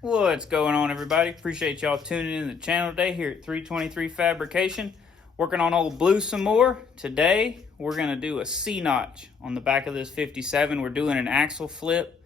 What's going on, everybody? Appreciate y'all tuning in to the channel today here at 323 Fabrication. Working on old blue some more. Today, we're going to do a C-notch on the back of this 57. We're doing an axle flip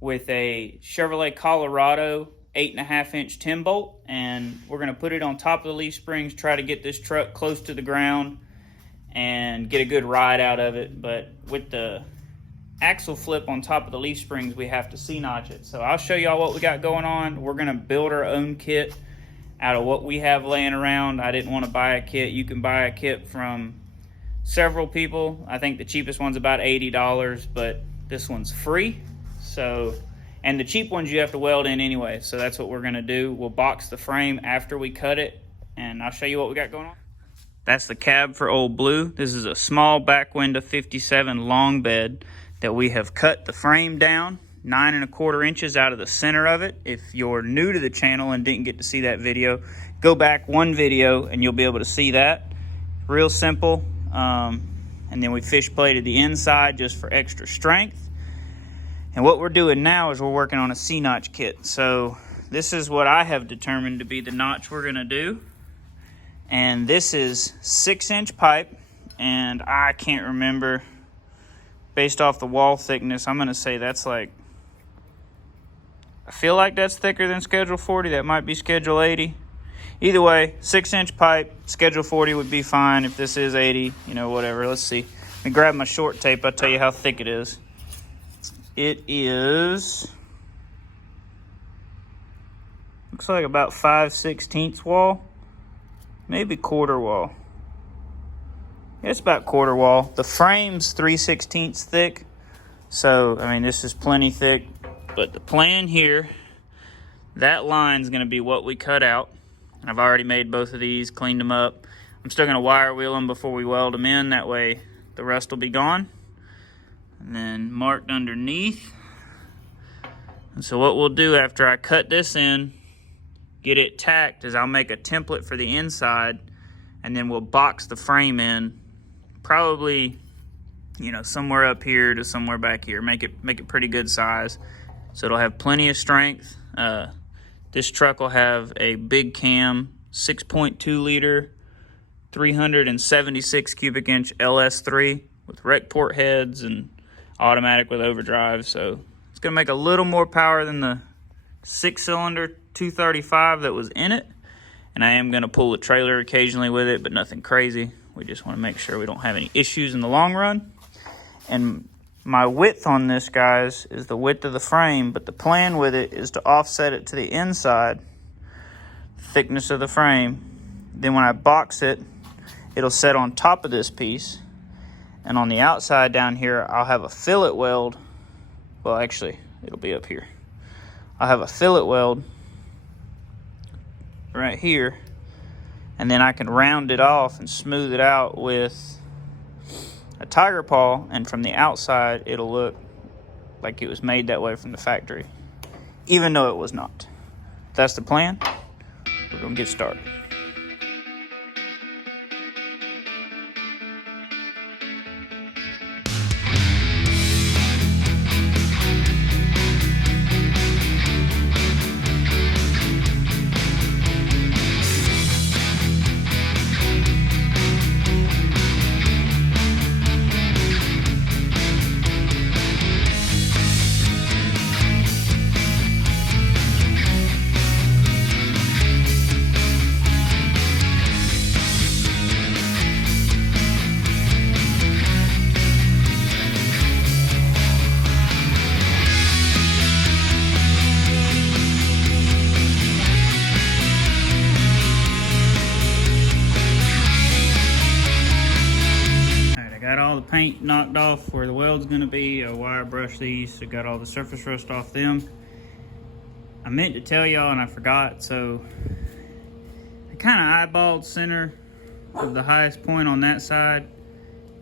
with a Chevrolet Colorado 8.5-inch 10 bolt, and we're going to put it on top of the leaf springs, try to get this truck close to the ground and get a good ride out of it. But with the axle flip on top of the leaf springs, we have to C-notch it. So I'll show y'all what we got going on. We're gonna build our own kit out of what we have laying around. I didn't want to buy a kit. You can buy a kit from several people. I think the cheapest one's about $80, but this one's free. So, and the cheap ones you have to weld in anyway. So that's what we're gonna do. We'll box the frame after we cut it, and I'll show you what we got going on. That's the cab for Old Blue. This is a small back window 57 long bed that we have cut the frame down 9 1/4 inches out of the center of it. If you're new to the channel and didn't get to see that video, go back one video and you'll be able to see that. Real simple. And then we fish plated the inside just for extra strength. And what we're doing now is we're working on a C-notch kit. So this is what I have determined to be the notch we're gonna do. And this is 6-inch pipe, and I can't remember. Based off the wall thickness, I'm going to say that's like, I feel like that's thicker than Schedule 40. That might be Schedule 80. Either way, 6-inch pipe, Schedule 40 would be fine. If this is 80, you know, whatever. Let's see. Let me grab my short tape. I'll tell you how thick it is. It is, looks like about 5/16 wall, maybe quarter wall. It's about quarter wall. The frame's 3/16 thick. So, I mean, this is plenty thick. But the plan here, that line's going to be what we cut out. And I've already made both of these, cleaned them up. I'm still going to wire wheel them before we weld them in. That way the rust will be gone. And then marked underneath. And so what we'll do after I cut this in, get it tacked, is I'll make a template for the inside. And then we'll box the frame in. Probably, you know, somewhere up here to somewhere back here. Make it pretty good size, so it'll have plenty of strength. This truck will have a big cam 6.2 liter 376 cubic inch LS3 with rec port heads and automatic with overdrive. So it's gonna make a little more power than the 6-cylinder 235 that was in it. And I am gonna pull the trailer occasionally with it, but nothing crazy. We just want to make sure we don't have any issues in the long run. And my width on this, guys, is the width of the frame, but the plan with it is to offset it to the inside thickness of the frame. Then when I box it, it'll set on top of this piece. And on the outside down here, I'll have a fillet weld. Well, actually, it'll be up here. I'll have a fillet weld right here. And then I can round it off and smooth it out with a tiger paw, and from the outside it'll look like it was made that way from the factory, even though it was not. If that's the plan, we're gonna get started. Paint knocked off where the weld's going to be. I wire brush these, so got all the surface rust off them. I meant to tell y'all and I forgot, so I kind of eyeballed center of the highest point on that side.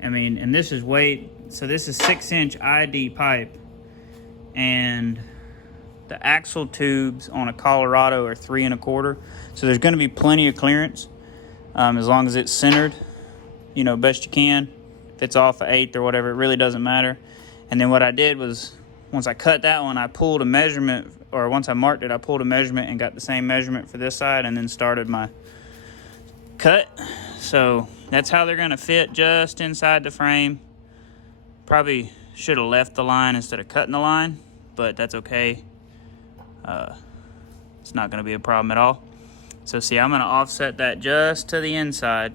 I mean, and this is so this is 6-inch ID pipe, and the axle tubes on a Colorado are 3 1/4, so there's going to be plenty of clearance as long as it's centered, you know, best you can. If it's off an 1/8 or whatever, it really doesn't matter. And then what I did was, once I cut that one, I pulled a measurement or once I marked it, I pulled a measurement and got the same measurement for this side and then started my cut. So that's how they're gonna fit, just inside the frame. Probably should have left the line instead of cutting the line, but that's okay. It's not gonna be a problem at all. So see, I'm gonna offset that just to the inside,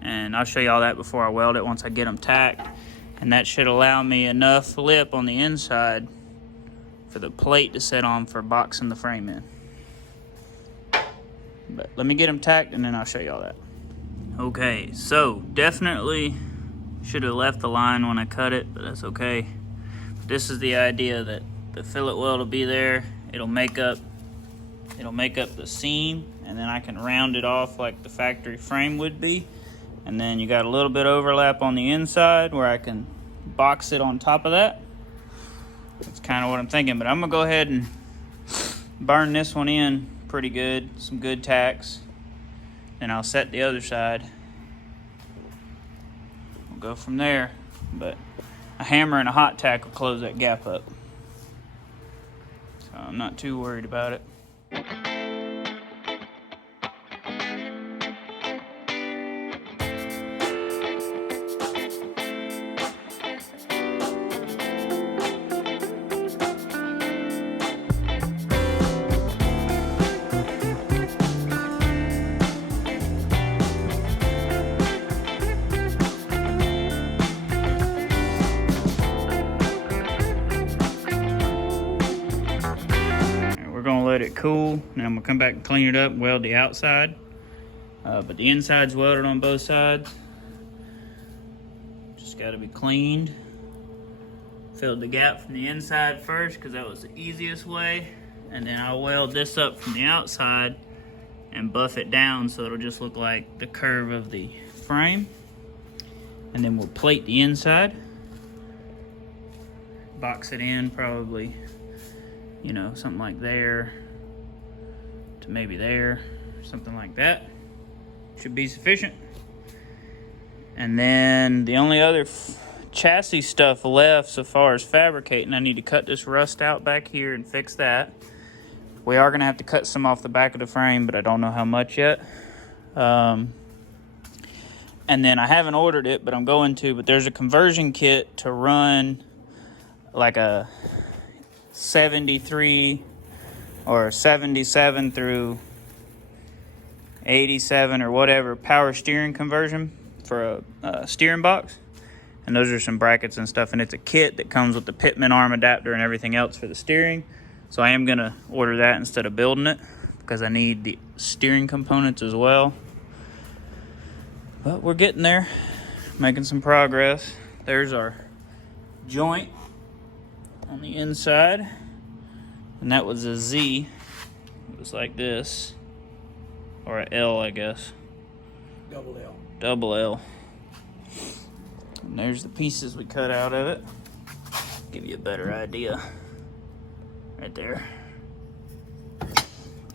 and I'll show you all that before I weld it once I get them tacked. And that should allow me enough lip on the inside for the plate to sit on for boxing the frame in. But let me get them tacked and then I'll show you all that. Okay, so definitely should have left the line when I cut it, but that's okay. This is the idea, that the fillet weld will be there. It'll make up the seam, and then I can round it off like the factory frame would be. And then you got a little bit overlap on the inside where I can box it on top of that. That's kind of what I'm thinking, but I'm gonna go ahead and burn this one in pretty good, some good tacks. Then I'll set the other side. We'll go from there, but a hammer and a hot tack will close that gap up. So I'm not too worried about it. Let it cool, and I'm gonna come back and clean it up, weld the outside. But the inside's welded on both sides. Just got to be cleaned. Filled the gap from the inside first because that was the easiest way, and then I'll weld this up from the outside and buff it down so it'll just look like the curve of the frame. And then we'll plate the inside, box it in probably, you know, something like there to maybe there, something like that. Should be sufficient. And then the only other chassis stuff left so far as fabricating, I need to cut this rust out back here and fix that. We are gonna have to cut some off the back of the frame, but I don't know how much yet. And then I haven't ordered it, but I'm going to, but there's a conversion kit to run like a 73 or 77 through 87 or whatever power steering conversion for a steering box. And those are some brackets and stuff, and it's a kit that comes with the Pitman arm adapter and everything else for the steering. So I am gonna order that instead of building it because I need the steering components as well. But we're getting there, making some progress. There's our joint on the inside, and that was a Z. It was like this, or a L, I guess. Double L. Double L. And there's the pieces we cut out of it. Give you a better idea. Right there.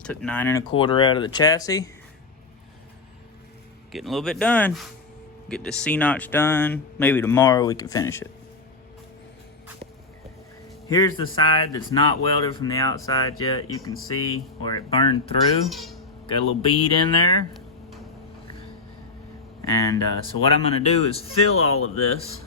Took 9 1/4 out of the chassis. Getting a little bit done. Get the C-notch done. Maybe tomorrow we can finish it. Here's the side that's not welded from the outside yet. You can see where it burned through. Got a little bead in there. And so what I'm gonna do is fill all of this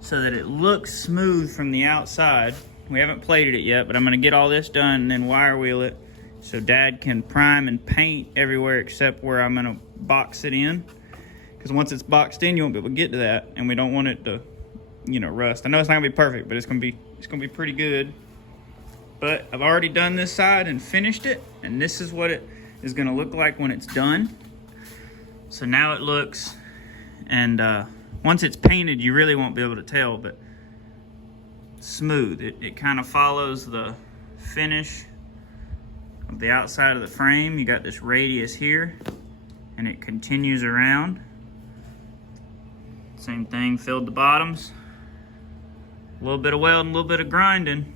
so that it looks smooth from the outside. We haven't plated it yet, but I'm gonna get all this done and then wire wheel it so Dad can prime and paint everywhere except where I'm gonna box it in. Because once it's boxed in, you won't be able to get to that, and we don't want it to, you know, rust. I know it's not gonna be perfect, but it's gonna be pretty good. But I've already done this side and finished it, and this is what it is gonna look like when it's done. So now it looks, and once it's painted, you really won't be able to tell, but smooth. It kind of follows the finish of the outside of the frame. You got this radius here, and it continues around. Same thing, filled the bottoms. A little bit of welding, a little bit of grinding,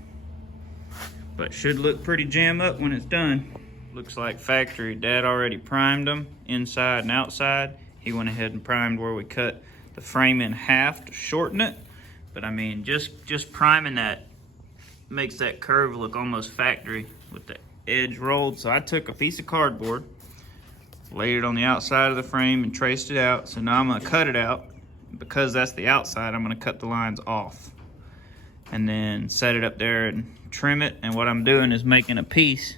but should look pretty jam up when it's done. Looks like factory. Dad already primed them inside and outside. He went ahead and primed where we cut the frame in half to shorten it. But I mean, just priming that makes that curve look almost factory with the edge rolled. So I took a piece of cardboard, laid it on the outside of the frame and traced it out. So now I'm gonna cut it out. Because that's the outside, I'm gonna cut the lines off and then set it up there and trim it. And what I'm doing is making a piece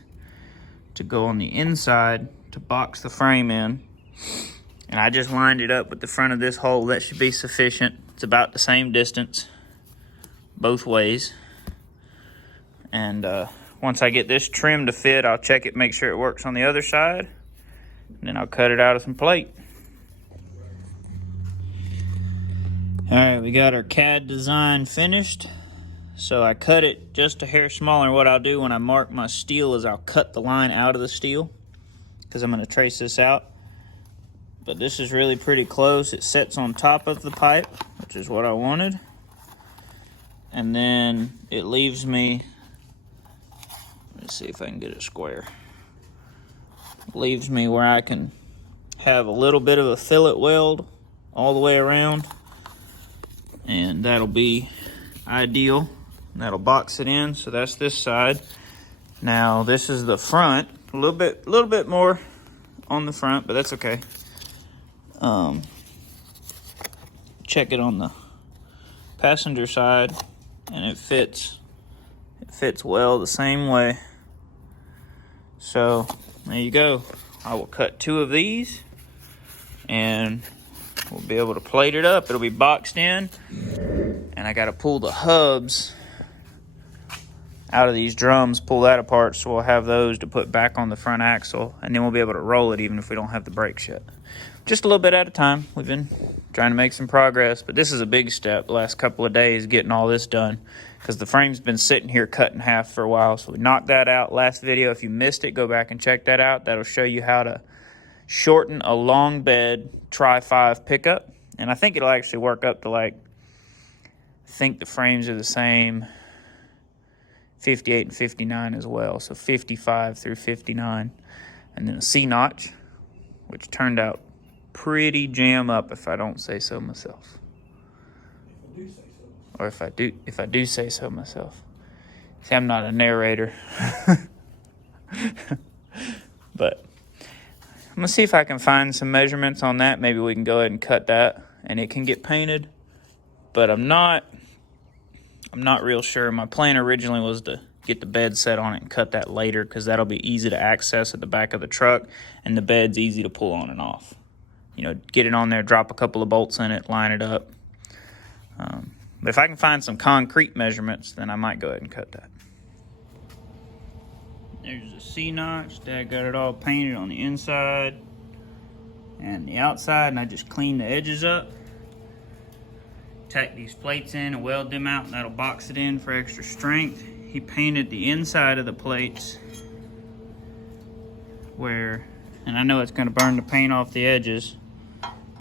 to go on the inside to box the frame in. And I just lined it up with the front of this hole. That should be sufficient. It's about the same distance both ways. And once I get this trimmed to fit, I'll check it, make sure it works on the other side. And then I'll cut it out of some plate. All right, we got our CAD design finished. So I cut it just a hair smaller. What I'll do when I mark my steel is I'll cut the line out of the steel because I'm gonna trace this out. But this is really pretty close. It sets on top of the pipe, which is what I wanted. And then it leaves me, let's see if I can get it square. It leaves me where I can have a little bit of a fillet weld all the way around. And that'll be ideal. That'll box it in. So that's this side. Now this is the front. A little bit more on the front, but that's okay. Check it on the passenger side, and it fits well the same way. So there you go. I will cut 2 of these and we'll be able to plate it up. It'll be boxed in, and I got to pull the hubs out of these drums, pull that apart, so we'll have those to put back on the front axle, and then we'll be able to roll it even if we don't have the brakes yet. Just a little bit at a time. We've been trying to make some progress, but this is a big step the last couple of days getting all this done because the frame's been sitting here cut in half for a while. So we knocked that out last video. If you missed it, go back and check that out. That'll show you how to shorten a long bed Tri-5 pickup. And I think it'll actually work up to like, I think the frames are the same, 58 and 59 as well. So 55 through 59. And then a C-notch, which turned out pretty jam up if I don't say so myself. Or if I do say so myself. See, I'm not a narrator. But I'm gonna see if I can find some measurements on that. Maybe we can go ahead and cut that and it can get painted. But I'm not real sure. My plan originally was to get the bed set on it and cut that later because that'll be easy to access at the back of the truck, and the bed's easy to pull on and off. You know, get it on there, drop a couple of bolts in it, line it up. But if I can find some concrete measurements, then I might go ahead and cut that. There's a C-notch. Dad got it all painted on the inside and the outside, and I just cleaned the edges up. Tack these plates in and weld them out, and that'll box it in for extra strength. He painted the inside of the plates where, and I know it's going to burn the paint off the edges,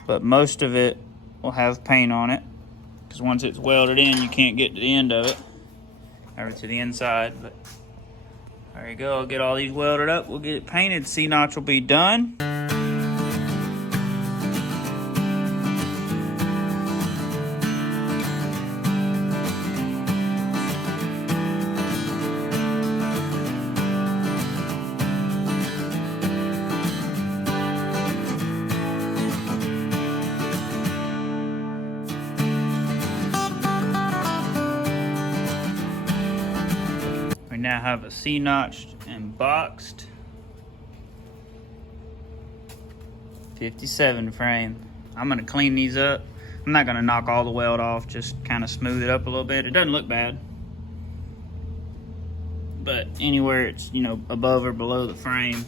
but most of it will have paint on it because once it's welded in, you can't get to the end of it or to the inside. But there you go. I'll get all these welded up. We'll get it painted. C-notch will be done. Now have a C-notched and boxed 57 frame. I'm gonna clean these up. I'm not gonna knock all the weld off, just kind of smooth it up a little bit. It doesn't look bad, but anywhere it's, you know, above or below the frame,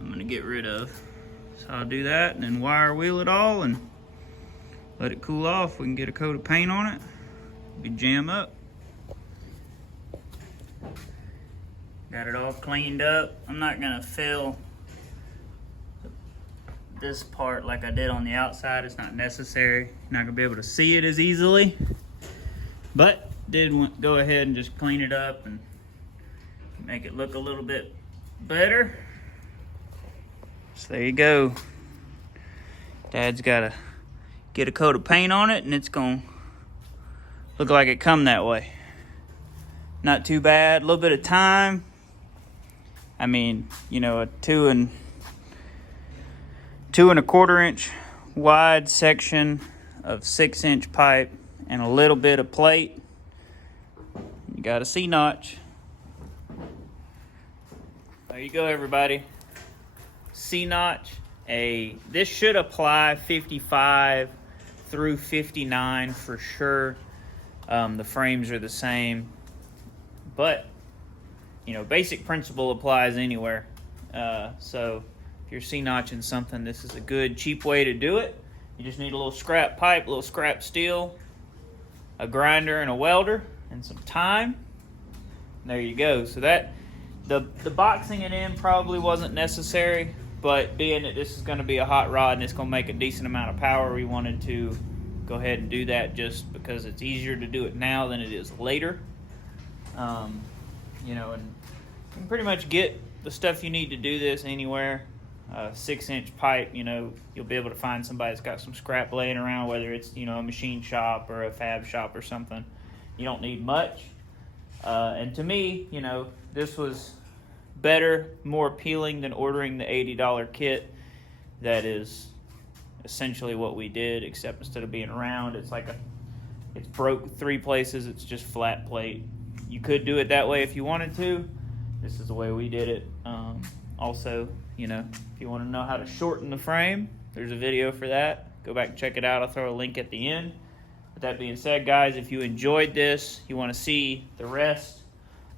I'm gonna get rid of. So I'll do that and then wire wheel it all and let it cool off. We can get a coat of paint on it, be jam up. Got it all cleaned up. I'm not gonna fill this part like I did on the outside. It's not necessary. You're not gonna be able to see it as easily. But did go ahead and just clean it up and make it look a little bit better. So there you go. Dad's gotta get a coat of paint on it, and it's gonna looked like it come that way. Not too bad. A little bit of time. I mean, you know, a 2 1/4 inch wide section of 6-inch pipe and a little bit of plate. You got a C-notch. There you go, everybody. C-notch. This should apply 55 through 59 for sure. The frames are the same, but you know, basic principle applies anywhere. So if you're C-notching something, this is a good, cheap way to do it. You just need a little scrap pipe, a little scrap steel, a grinder and a welder, and some time. And there you go. So that the boxing it in probably wasn't necessary, but being that this is going to be a hot rod and it's going to make a decent amount of power, we wanted to go ahead and do that just because it's easier to do it now than it is later. You know, and you can pretty much get the stuff you need to do this anywhere. 6-inch pipe, you know, you'll be able to find somebody that's got some scrap laying around, whether it's, you know, a machine shop or a fab shop or something. You don't need much. And to me, you know, this was better, more appealing than ordering the $80 kit. That is essentially what we did, except instead of being round, it's like it's broke 3 places. It's just flat plate. You could do it that way if you wanted to. This is the way we did it. Also, you know, if you want to know how to shorten the frame, there's a video for that. Go back and check it out. I'll throw a link at the end. With that being said, guys, if you enjoyed this, you want to see the rest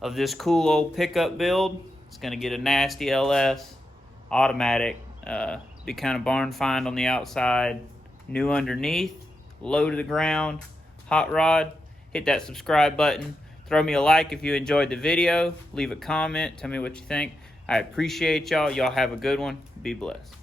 of this cool old pickup build, it's going to get a nasty LS, automatic, be kind of barn find on the outside, new underneath, low to the ground, hot rod. Hit that subscribe button. Throw me a like if you enjoyed the video. Leave a comment. Tell me what you think. I appreciate y'all. Y'all have a good one. Be blessed.